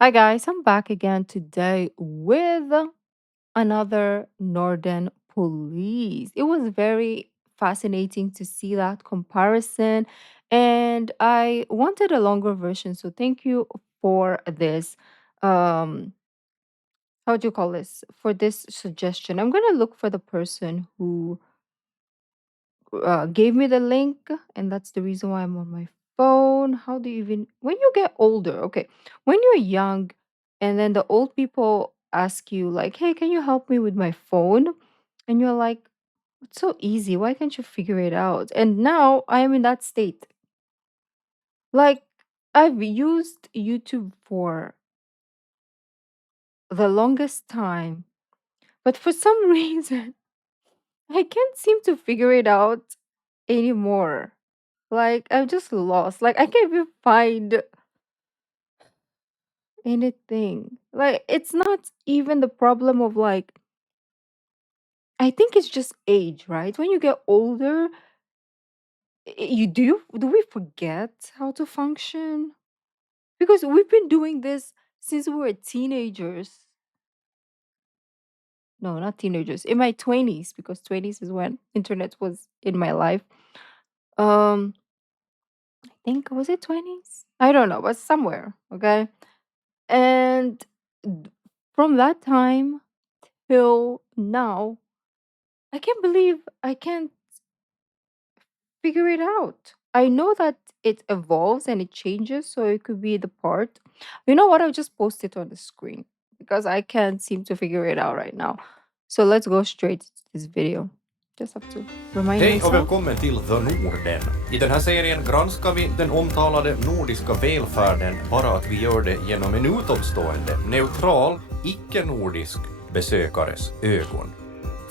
Hi guys, I'm back again today with another Norden police. It was very fascinating to see that comparison, and I wanted a longer version. So thank you for this. Um, how do you call this? For this suggestion, I'm gonna look for the person who gave me the link, and that's the reason why I'm on my phone. How do you even, when you get older, okay, when you're young, and then the old people ask you, like, hey, can you help me with my phone? And you're like, it's so easy. Why can't you figure it out? And now I am in that state. Like, I've used YouTube for the longest time, but for some reason, I can't seem to figure it out anymore. Like, I'm just lost. Like, I can't even find anything. Like, it's not even the problem of like, I think it's just age, right? When you get older, do we forget how to function? Because we've been doing this since we were teenagers. No, not teenagers. In my 20s, because 20s is when internet was in my life. Um, I think was it 20s? I don't know, but somewhere, okay? And d- from that time till now, I can't believe I can't figure it out. I know that it evolves and it changes, so it could be the part. You know what? I'll just post it on the screen because I can't seem to figure it out right now. So let's go straight to this video. Just have to remind Hej och myself. välkommen till The Norden. I den här serien granskar vi den omtalade nordiska välfärden, bara att vi gör det genom en utomstående, neutral, icke-nordisk besökares ögon.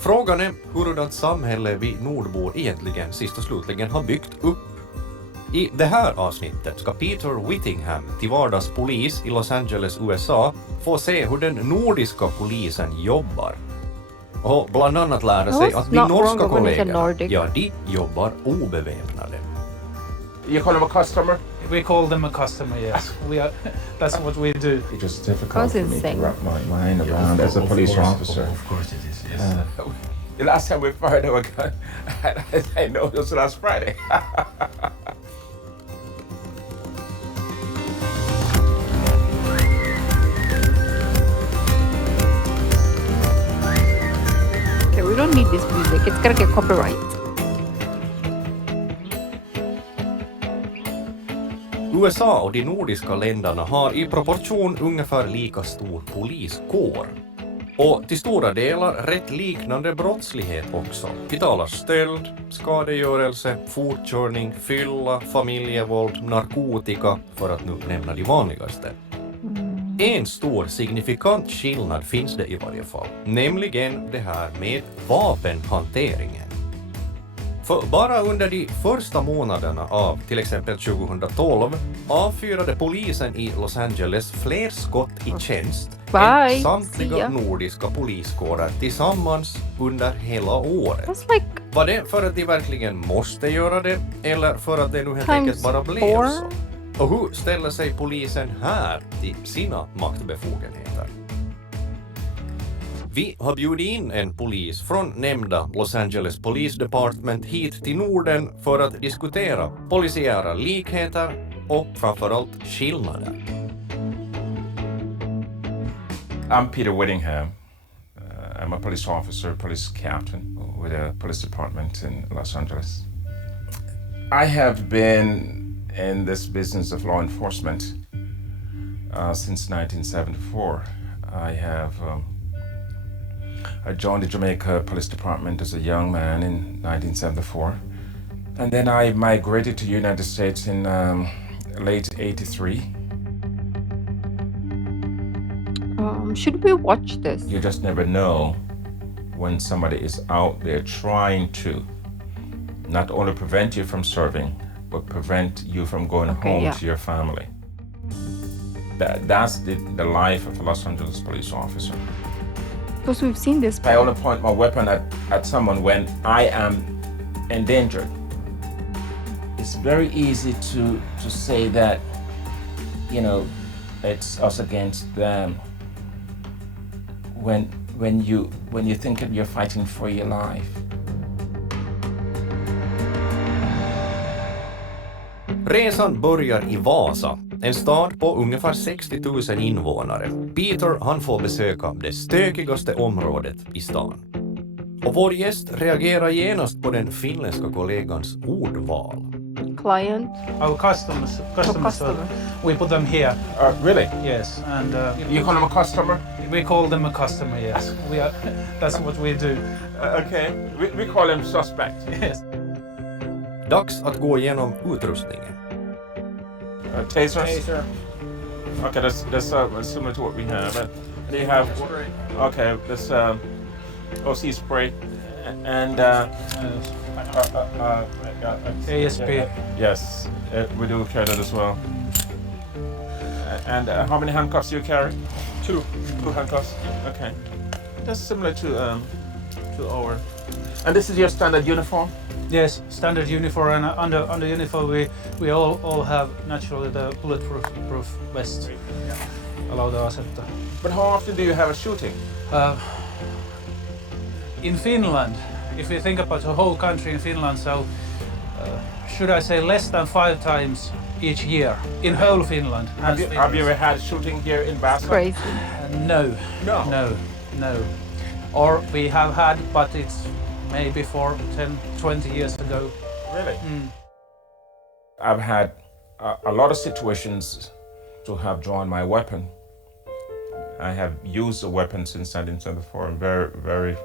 Frågan är hurudant samhälle vi nordbor egentligen sist och slutligen har byggt upp. I det här avsnittet ska Peter Whittingham, till vardags polis i Los Angeles, USA, få se hur den nordiska polisen jobbar. Och bland annat lära sig att de norska kollegorna, ja, de jobbar obeväpnade. You call them a customer? We call them a customer, yes. That's what we do. It's just difficult for me to wrap my mind around as a police officer. Of course it is, yes. The last time we fired a gun, I know it was last Friday. Okay, we don't need this music. It's gonna get copyright. USA och de nordiska länderna har i proportion ungefär lika stor poliskår. Och till stora delar rätt liknande brottslighet också. Vi talar stöld, skadegörelse, fortkörning, fylla, familjevåld, narkotika, för att nu nämna de vanligaste. En stor signifikant skillnad finns det i varje fall, nämligen det här med vapenhanteringen. För bara under de första månaderna av till exempel 2012 avfyrade polisen i Los Angeles fler skott i tjänst än samtliga nordiska poliskårer tillsammans under hela året. Var det för att de verkligen måste göra det eller för att det nu helt enkelt bara blev så? Och hur ställer sig polisen här till sina maktbefogenheter? Vi har bjudit in en polis från nämnda Los Angeles Police Department hit till Norden för att diskutera polisiära likheter och framförallt skillnader. I'm Peter Whittingham. I'm a police officer, police captain with a police department in Los Angeles. I have been in this business of law enforcement since 1974. I joined the Jamaica Police Department as a young man in 1974. And then I migrated to the United States in late 83. Should we watch this? You just never know when somebody is out there trying to not only prevent you from serving, but prevent you from going home to your family. That's the life of a Los Angeles police officer. Because we've seen this. I only point my weapon at someone when I am endangered. It's very easy to say that, you know, it's us against them. When you think that you're fighting for your life. Resan börjar i Vaasa, en stad på ungefär 60 000 invånare. Peter han får besöka det stökigaste området i stan. Och vår gäst reagerar genast på den finländska kollegans ordval. Client. Our customers. customer. We put them here. Really? Yes, and You call them a customer? we call them a customer. Yes, we are. That's what we do. Okay. We call them suspect. Yes. Dags att gå igenom utrustningen. Tasers? Taser. Okay, that's similar to what we have. They have. Okay, that's OC spray and ASP. yes, we do carry that as well. And how many handcuffs do you carry? Two handcuffs. Okay, that's similar to our. And this is your standard uniform. Yes, standard uniform, and under uniform we all have naturally the bulletproof vest. Allowed asetta. But how often do you have a shooting? In Finland, if you think about the whole country in Finland, so should I say less than 5 times each year in whole Finland? Have you ever had shooting here in Vaasa? Crazy. No. Or we have had, but it's maybe 10-20 years ago. Really? I've had a lot of situations to have drawn my weapon. I have used a weapon since 1974. I'm very, very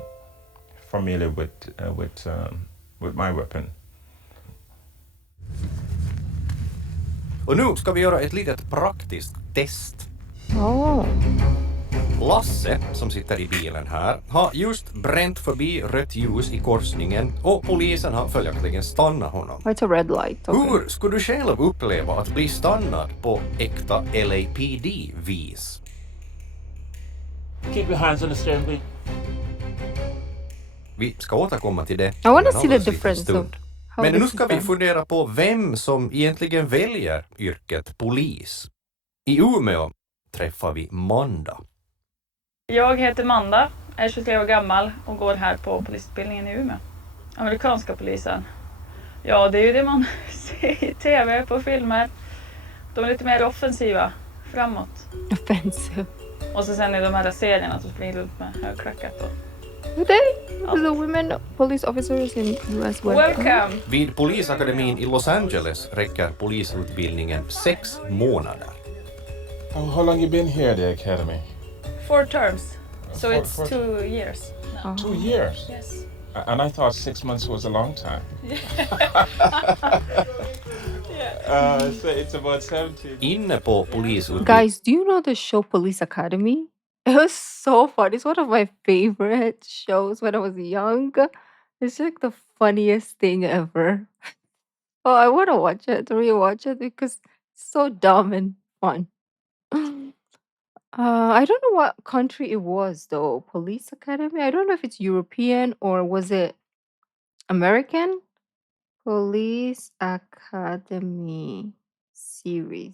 familiar with my weapon. Och nu ska vi göra ett litet praktiskt test. Oh. Lasse, som sitter i bilen här, har just bränt förbi rött ljus i korsningen och polisen har följaktligen stannat honom. It's a red light. Okay. Hur skulle du själv uppleva att bli stannad på äkta LAPD-vis? Keep your hands on the steering wheel. Vi ska återkomma till det. I want to en see the alldeles liten difference stund. of how Men nu this ska is vi done. fundera på vem som egentligen väljer yrket polis. I Umeå träffar vi Manda. Jag heter Manda, är 23 år gammal och går här på polisutbildningen i Umeå. Amerikanska polisen. Ja, det är ju det man ser i tv, på filmer. De är lite mer offensiva, framåt. Offensive. Och så sen är de här serierna som springer runt med högklackat. Today, the women police officers in US Welcome! Vid polisakademin i Los Angeles räcker polisutbildningen 6 månader. How long you been here, the academy? 4 terms. So Four- it's four- 2 years now. 2 years. Yes. And I thought 6 months was a long time. So it's about 17. Inne på polisutbildningen Guys, do you know the show Police Academy? It was so fun. It's one of my favorite shows when I was young. It's like the funniest thing ever. Oh, I want to watch it, rewatch it because it's so dumb and fun. I don't know what country it was though. Police Academy. I don't know if it's European or was it American? Police Academy series.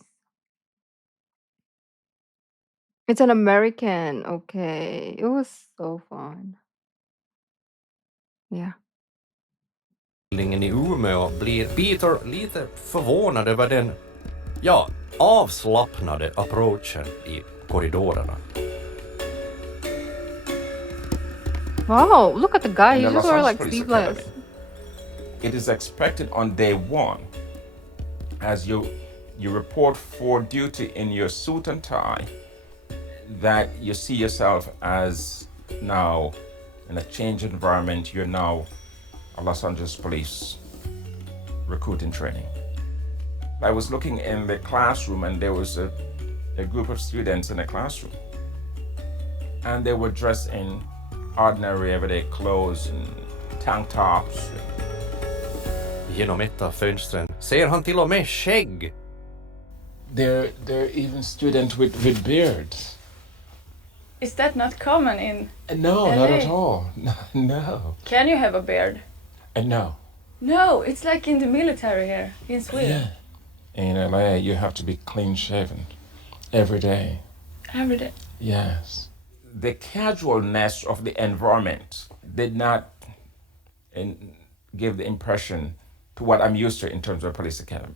It's an American. Okay. It was so fun. Yeah. i Umeå blir Peter lite förvånad över den, avslappnade approachen i korridorerna. Wow, look at the guy. In He the just Los wore Angeles like Police sleeveless. Academy, it is expected on day 1, as you report for duty in your suit and tie, that you see yourself as now in a changed environment. You're now a Los Angeles Police recruiting training. I was looking in the classroom and there was a group of students in the classroom, and they were dressed in ordinary everyday clothes and tank tops. Genom ett av fönstren ser han till och med skägg. They're even students with beards. Is that not common in... No, LA? not at all. No. Can you have a beard? No. No, it's like in the military here in Sweden. Yeah. In LA, you have to be clean shaven. Every day. Every day. Yes. The casualness of the environment did not give the impression to what I'm used to in terms of police academy.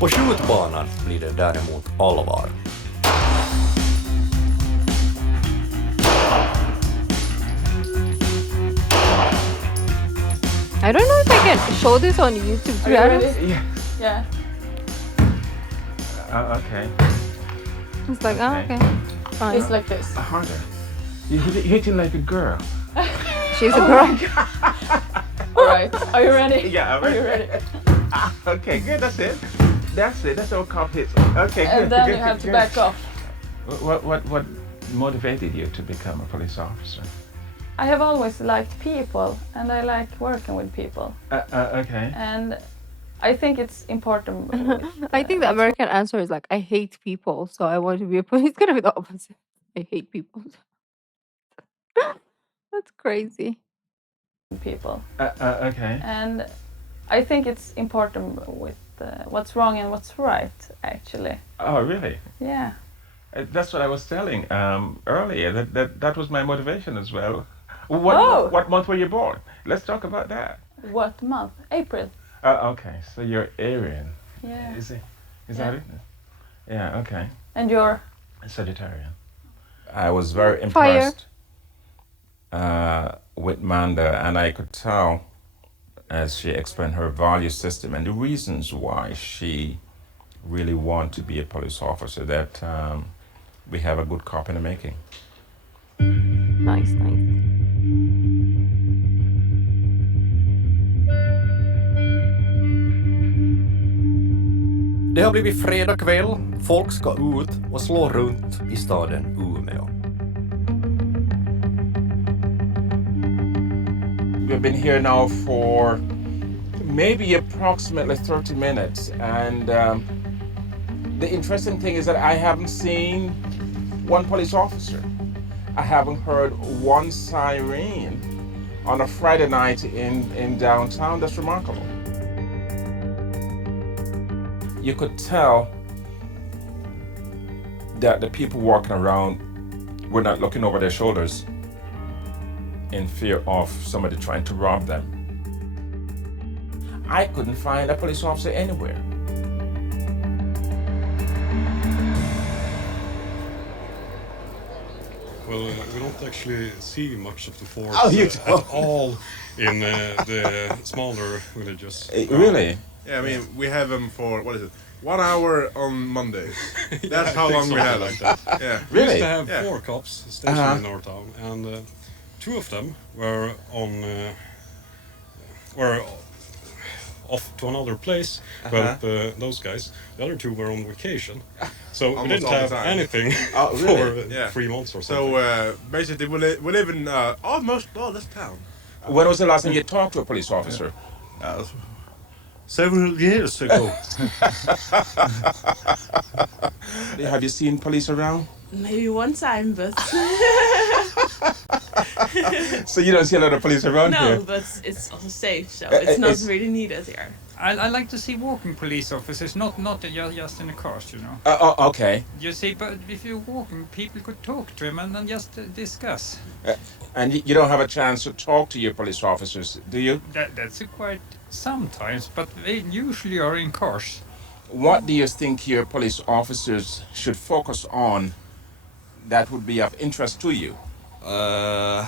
På skjutbanan blir det däremot allvar. I don't know if I can show this on YouTube. To be honest. Yeah. Yeah. Okay. It's like, oh, okay. Fine. It's like this. Harder. You're hitting like a girl. She's a girl. All right. Are you ready? Yeah, I'm Are you ready? Okay, good. That's it. That's all cop hits. Okay, good. And then good, you have good, to good. back off. What motivated you to become a police officer? I have always liked people, and I like working with people. Okay. And I think it's important. I think the American answer is like, I hate people, so I want to be a police. It's gonna be the opposite. I hate people. That's crazy. People. Okay. And I think it's important with what's wrong and what's right, actually. Oh, really? Yeah. That's what I was telling earlier. That was my motivation as well. Oh. What month were you born? Let's talk about that. What month? April. Okay, so you're Aryan. Yeah. Is Yeah. that it? Yeah. Okay. And you're? Sagittarian. I was very Fire. impressed with Manda, and I could tell as she explained her value system and the reasons why she really want to be a police officer, that we have a good cop in the making. Nice, nice. Det har blivit fredag kväll, folk ska ut och slå runt i staden Umeå. We've been here now for maybe approximately 30 minutes, and the interesting thing is that I haven't seen one police officer. I haven't heard one siren on a Friday night in downtown. That's remarkable. You could tell that the people walking around were not looking over their shoulders in fear of somebody trying to rob them. I couldn't find a police officer anywhere. Well, we don't actually see much of the force Oh, you at all in the smaller villages. Really? Yeah, I mean, we have them for, 1 hour on Mondays. That's how I think long we something have like them. that. Yeah. We used Really? to have Yeah. 4 cops stationed in our town, and 2 of them were were off to another place to help those guys. The other 2 were on vacation, so we Almost didn't all the have time. anything Oh, really? for Yeah. 3 months or something. So basically, we live in almost this town. When was the last time you talked to a police officer? Several years ago. Have you seen police around? Maybe one time, but So you don't see a lot of police around here? no, but it's also safe, so it's not it's- really needed here. I like to see walking police officers, not just in the cars, you know. Okay. You see, but if you're walking, people could talk to him and then just discuss. And you don't have a chance to talk to your police officers, do you? That's quite sometimes, but they usually are in cars. What do you think your police officers should focus on that would be of interest to you? I'm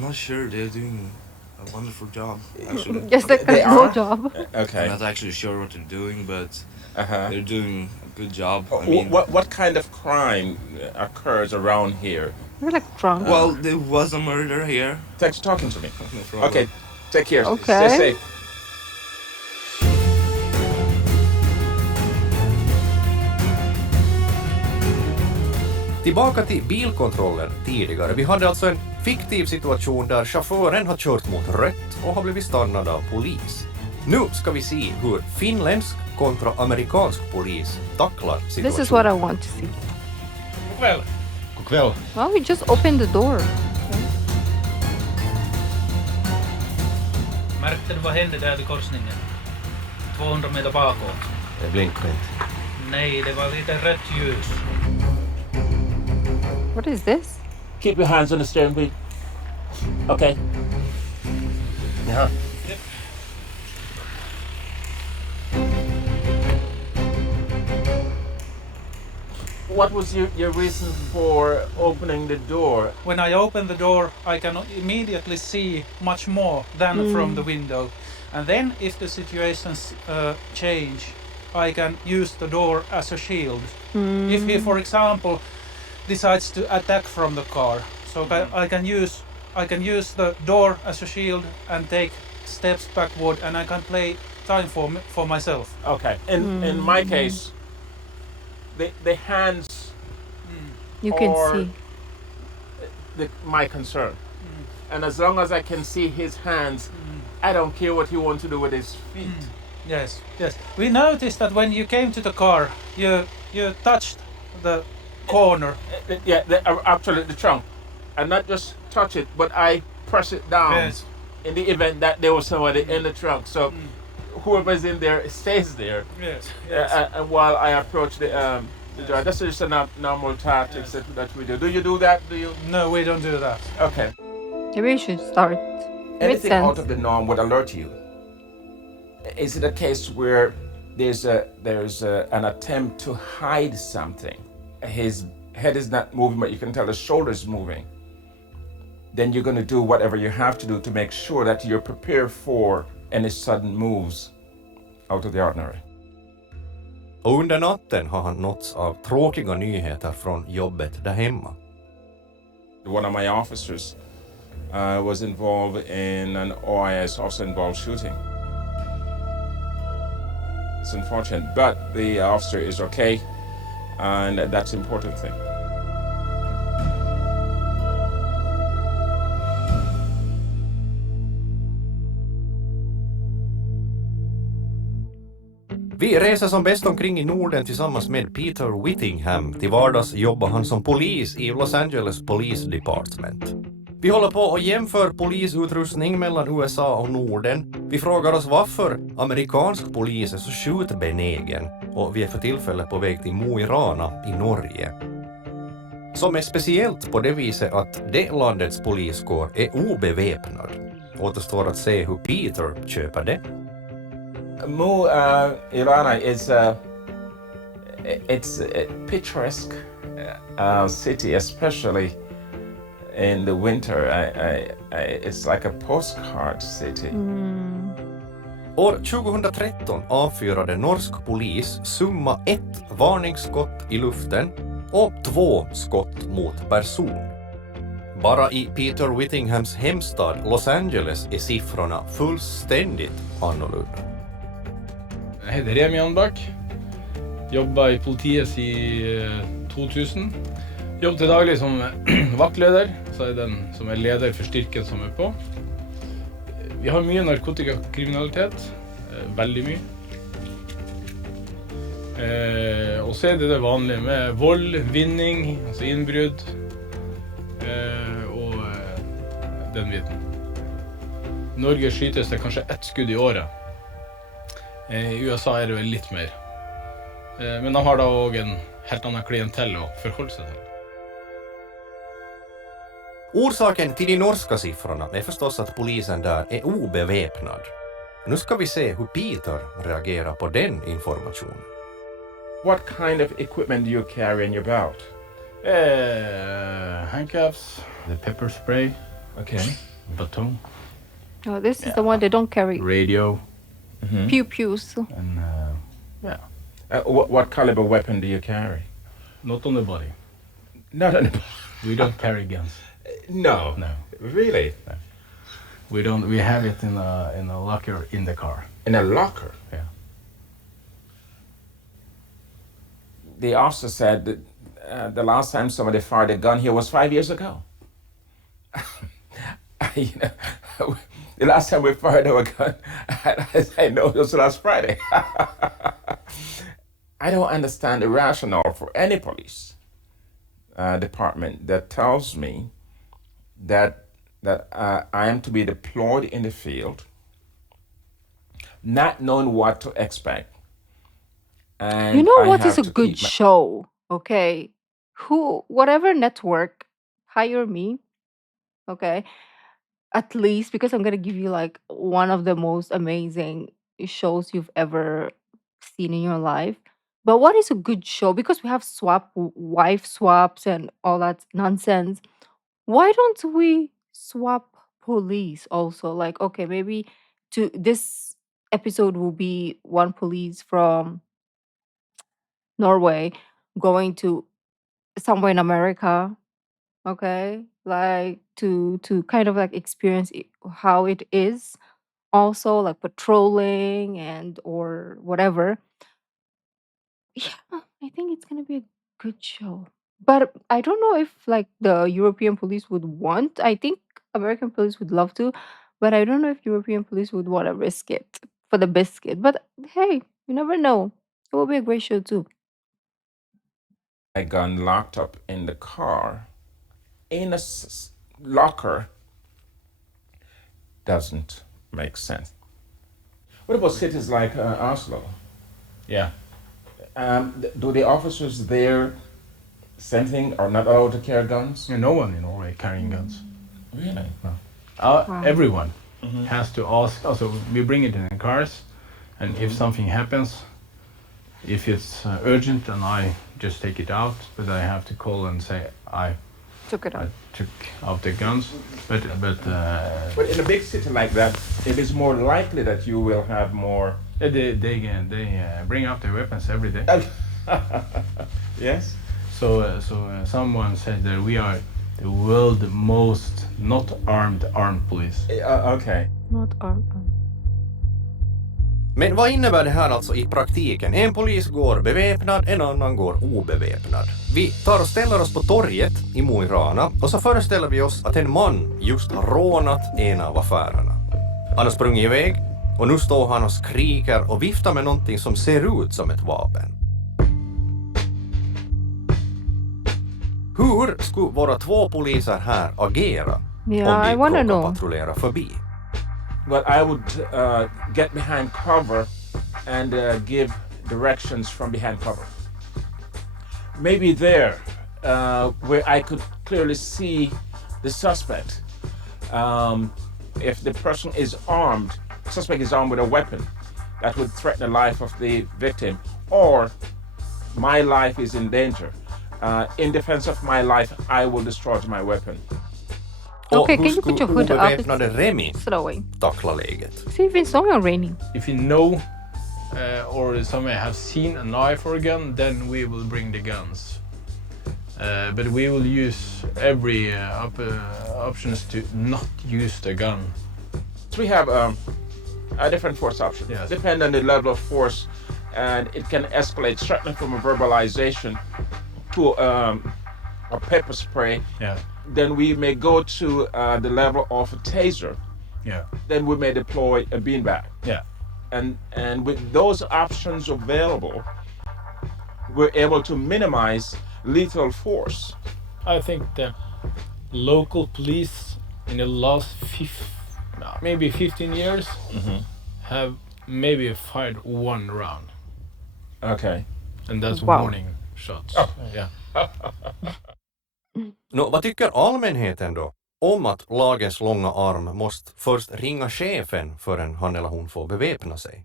not sure. They're doing a wonderful job, actually. Just like They a no are? job. Okay. I'm not actually sure what they're doing, but Uh-huh. they're doing a good job. I mean, What kind of crime occurs around here? You're like drunk. well, there was a murder here. Thanks for talking to me. No problem. Okay, take care. Okay. Stay safe. Tillbaka till bilkontrollen tidigare. Vi hade alltså en fiktiv situation där chauffören har kört mot rött och har blivit stannad av polis. Nu ska vi se hur finländsk kontra amerikansk polis tacklar situationen. This is what I want to see. Well, God kväll. Well, we just opened the door. Märkte du vad hände där vid korsningen? 200 meter bakåt. Det blinkar inte. Nej, det var lite rött ljus. What is this? Keep your hands on the steering wheel. Okay. Jaha. What was your reason for opening the door? When I open the door, I can immediately see much more than from the window. And then if the situations change, I can use the door as a shield. If he, for example, decides to attack from the car, so I can use the door as a shield and take steps backward, and I can play time for myself. Okay. In my case, the hands You can are see. my concern. And as long as I can see his hands, I don't care what he wants to do with his feet. Yes, yes. We noticed that when you came to the car, you touched the corner. Yeah, actually the trunk. And not just touch it, but I press it down. Yes. In the event that there was somebody in the trunk. So whoever's in there stays there. Yes. And while I approach the door. This is just a normal tactics that we do. Do you do that? Do you? No, we don't do that. Okay. Maybe we should start. Makes Anything sense. out of the norm would alert you. Is it a case where there's an attempt to hide something? His head is not moving, but you can tell his shoulders moving. Then you're going to do whatever you have to do to make sure that you're prepared for any sudden moves out of the ordinary. Och under natten har han nåtts av tråkiga nyheter från jobbet där hemma. One of my officers was involved in an OIS officer-involved shooting. It's unfortunate, but the officer is okay, and that's the important thing. Vi reser som bäst omkring i Norden tillsammans med Peter Whittingham. Till vardags jobbar han som polis i Los Angeles Police Department. Vi håller på och jämför polisutrustning mellan USA och Norden. Vi frågar oss varför amerikansk polis är så skjutbenägen, och vi är för tillfället på väg till Mo i Rana i Norge. Som är speciellt på det viset att det landets poliskår är obeväpnad. Återstår att se hur Peter köper det. Mo i Rana is it's a picturesque city, especially in the winter. It's like a postcard city. År 2013 avfyrade norsk polis summa 1 varningsskott i luften och 2 skott mot person. Bara i Peter Whittinghams hemstad Los Angeles är siffrorna fullständigt annorlunda. Jeg heter Remi Anbak, jobber i politiet siden 2000. Jobber til daglig som vaktleder, så er den som er leder for styrken som er på. Vi har mye narkotikakriminalitet, veldig mye. Og så er det vanlige med vold, vinning, altså innbrudd og den biten. I Norge skytes det kanskje 1 skudd i året. I USA er det vel litt mer. Men de har da også en helt annen klientell å forholde sig till. Orsaken till de norska siffrorna är förstås att polisen där är obeväpnad. Nu ska vi se hur Peter reagerar på den informationen. What kind of equipment do you carry in your belt? Handcuffs, the pepper spray, Okay. baton, Oh, this is the one they don't carry. radio, Pew pews. and What caliber weapon do you carry? not on the body. Not an. We don't carry guns. No. No, Really? we don't. We have it in a locker in the car. In a locker? Yeah. The officer said that the last time somebody fired a gun here was 5 years ago. The last time we fired our gun, I know it was last Friday. I don't understand the rationale for any police department that tells me that I am to be deployed in the field not knowing what to expect. And You know I what is have a to good keep my show? Okay. Whatever network, hire me. Okay. At least because I'm gonna give you like one of the most amazing shows you've ever seen in your life. But what is a good show? Because we have wife swaps and all that nonsense. Why don't we swap police also? Like, okay, maybe to this episode will be one police from Norway going to somewhere in America, okay? Like to kind of like experience how it is also like patrolling and or whatever. Yeah, I think it's gonna be a good show. But I don't know if like the European police would want. I think American police would love to, but I don't know if European police would want to risk it for the biscuit. But hey, you never know. It will be a great show too. gun locked up in the car in a locker doesn't make sense. What about cities like Oslo? Yeah. Do the officers there, same thing, are not allowed to carry guns? Yeah, no one in Norway carrying guns. Really? No. Wow. Everyone has to ask. Also, we bring it in the cars, and if something happens, if it's urgent, then I just take it out. But I have to call and say I Took it out. took out the guns. But But in a big city like that, it is more likely that you will have more. they bring out their weapons every day. Yes. So someone said that we are the world most not armed police. Okay. Not armed. Men vad innebär det här alltså i praktiken? En polis går beväpnad, en annan går obeväpnad. Vi tar och ställer oss på torget i Mo i Rana och så föreställer vi oss att en man just har rånat en av affärerna. Han har sprungit iväg och nu står han och skriker och viftar med någonting som ser ut som ett vapen. Hur skulle våra två poliser här agera Yeah, I om wanna de råkar know. patrullera förbi? Well, I would get behind cover and give directions from behind cover. Maybe there, where I could clearly see the suspect. If the person is armed, suspect is armed with a weapon that would threaten the life of the victim, or my life is in danger. In defense of my life, I will discharge my weapon. Okay, can you put your hood up? Obeväpnade Remi Slowing. tackla läget? See if it's snowing or raining. If you know or somebody have seen a knife or a gun, then we will bring the guns. But we will use every options to not use the gun. So we have a different force options. Yes. Depend on the level of force, and it can escalate certainly from a verbalization to a pepper spray. Yeah. Then we may go to the level of a taser. Yeah. Then we may deploy a beanbag. Yeah. And with those options available, we're able to minimize lethal force. I think the local police in the last maybe 15 years have maybe fired one round. Okay. And that's Wow. warning shots. Yeah. Nå, vad tycker allmänheten då om att lagens långa arm måste först ringa chefen förrän han eller hon får beväpna sig?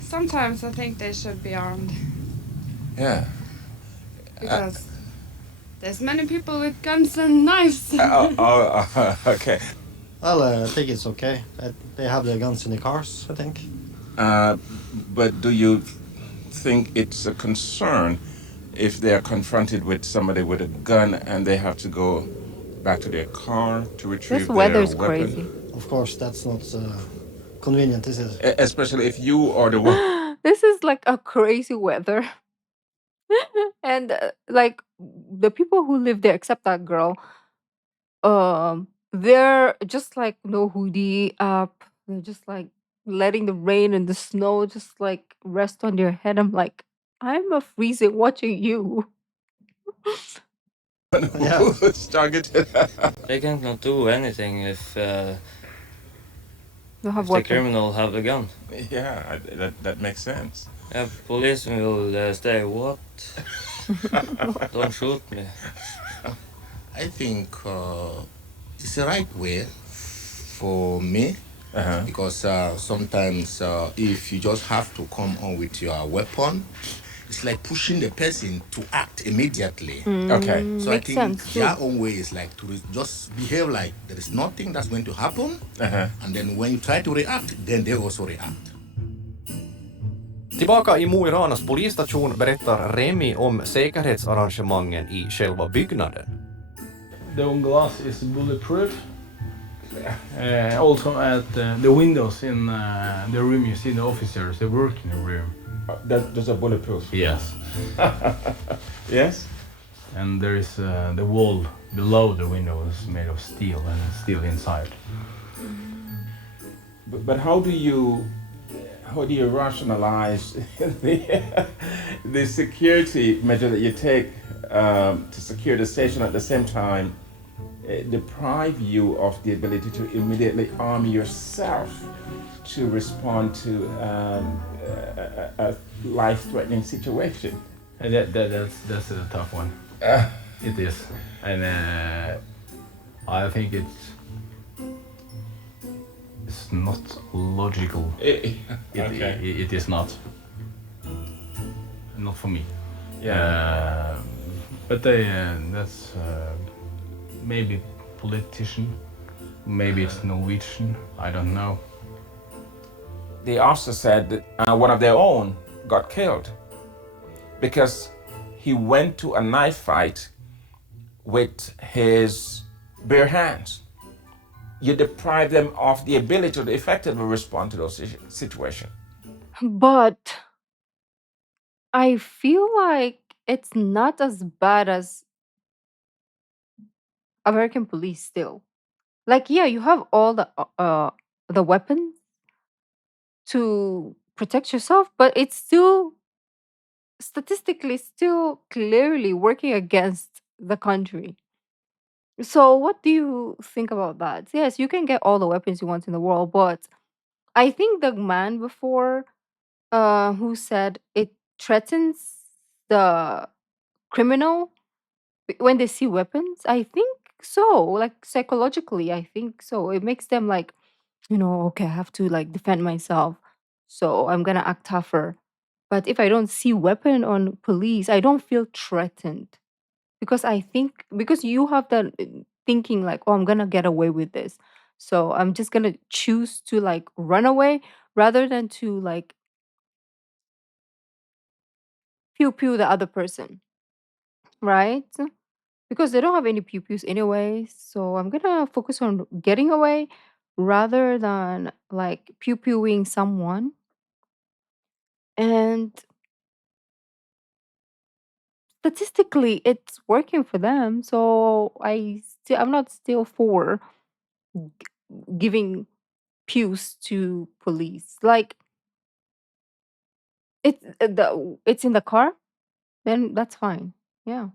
Sometimes I think they should be armed Yeah. because there's many people with guns and knives. Okay. Well, I think it's okay. They have their guns in the cars, I think. But do you think it's a concern if they are confronted with somebody with a gun and they have to go back to their car to retrieve This their weather's weapon? crazy. Of course, that's not convenient, is it? Especially if you are the one. This is like a crazy weather. And like the people who live there, except that girl, they're just like no hoodie up. They're just like letting the rain and the snow just like rest on their head. I'm like, I'm a freezing watching you. Who's targeted? They cannot do anything if You have if the weapon. criminal have a gun. Yeah, that makes sense. Police will say, what? Don't shoot me. I think it's the right way for me because sometimes if you just have to come on with your weapon, it's like pushing the person to act immediately. Okay. So I Makes think sense, too. their own way is like to just behave like there is nothing that's going to happen. And then when you try to react, then they also react. Tillbaka i Mo i Ranas polisstation berättar Remi om säkerhetsarrangemangen i själva byggnaden. The glass is bulletproof. Also at the windows in the room you see the officers, they work in the room. Those are bulletproof? Yes. Yes? And there is the wall below the window is made of steel and it's steel inside. But how do you rationalize the security measure that you take to secure the station at the same time deprive you of the ability to immediately arm yourself to respond to a life-threatening situation? And that's a tough one. It is, and I think it's not logical. It is not for me. Yeah. But that's maybe politician, maybe it's Norwegian. I don't know. The officer said that one of their own got killed because he went to a knife fight with his bare hands. You deprive them of the ability to effectively respond to those situations. But I feel like it's not as bad as American police still. Like, yeah, you have all the weapons to protect yourself, but it's still statistically still clearly working against the country. So what do you think about that? Yes, you can get all the weapons you want in the world, but I think the man before who said it threatens the criminal when they see weapons, I think so. Like psychologically, I think so. It makes them like, okay, I have to like defend myself. So I'm gonna act tougher. But if I don't see weapon on police, I don't feel threatened. Because I think because you have that thinking like, oh, I'm gonna get away with this. So I'm just gonna choose to like run away rather than to like pew pew the other person. Right? Because they don't have any pew pews anyway. So I'm gonna focus on getting away rather than like pew pewing someone. And statistically, it's working for them. So I'm not still for g- giving pews to police. Like it's in the car, then that's fine. Yeah.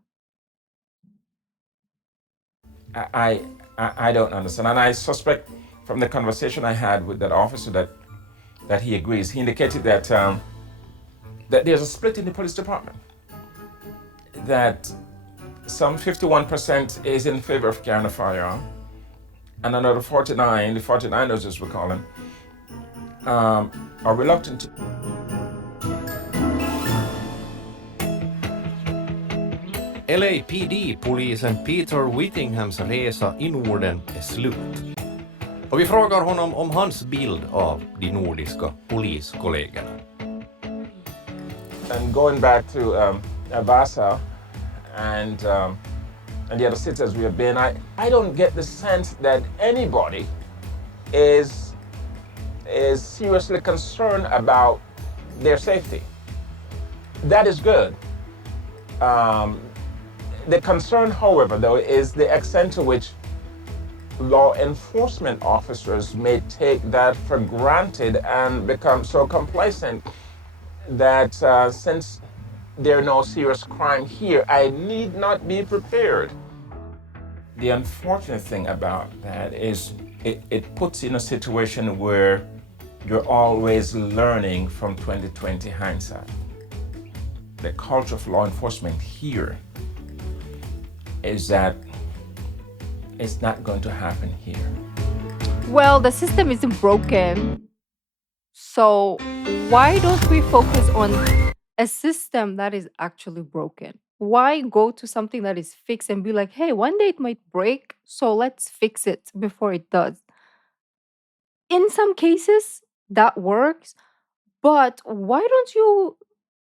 I don't understand, and I suspect from the conversation I had with that officer that he agrees. He indicated that that there's a split in the police department. That some 51% is in favor of carrying a firearm, and another 49, the 49ers as we call them, are reluctant to. LAPD-polisen Peter Whittinghams resa i Norden är slut. Och vi frågar honom om hans bild av de nordiska poliskollegorna. And going back to Vaasa and the other cities we have been, I don't get the sense that anybody is seriously concerned about their safety. That is good. The concern, however, though, is the extent to which law enforcement officers may take that for granted and become so complacent that since there are no serious crime here, I need not be prepared. The unfortunate thing about that is it puts you in a situation where you're always learning from 2020 hindsight. The culture of law enforcement here is that it's not going to happen here. Well, the system isn't broken. So why don't we focus on a system that is actually broken? Why go to something that is fixed and be like, hey, one day it might break, so let's fix it before it does? In some cases, that works, but why don't you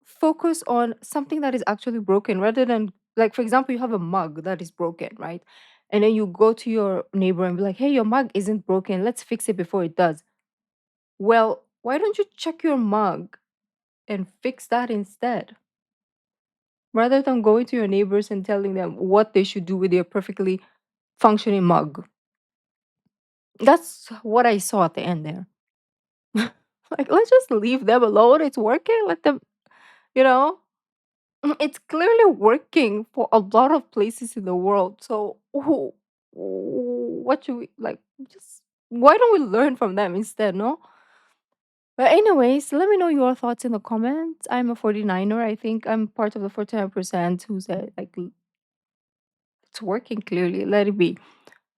focus on something that is actually broken rather than, like, for example, you have a mug that is broken, right? And then you go to your neighbor and be like, hey, your mug isn't broken, let's fix it before it does. Well, why don't you check your mug and fix that instead? Rather than going to your neighbors and telling them what they should do with their perfectly functioning mug. That's what I saw at the end there. Like, let's just leave them alone. It's working. Let them, you know, it's clearly working for a lot of places in the world. So, what should we like? Just why don't we learn from them instead? No. But anyways, let me know your thoughts in the comments. I'm a 49er. I think I'm part of the 49% who said like it's working clearly. Let it be.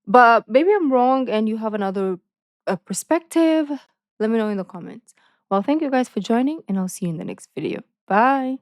But maybe I'm wrong and you have another perspective. Let me know in the comments. Well, thank you guys for joining, and I'll see you in the next video. Bye.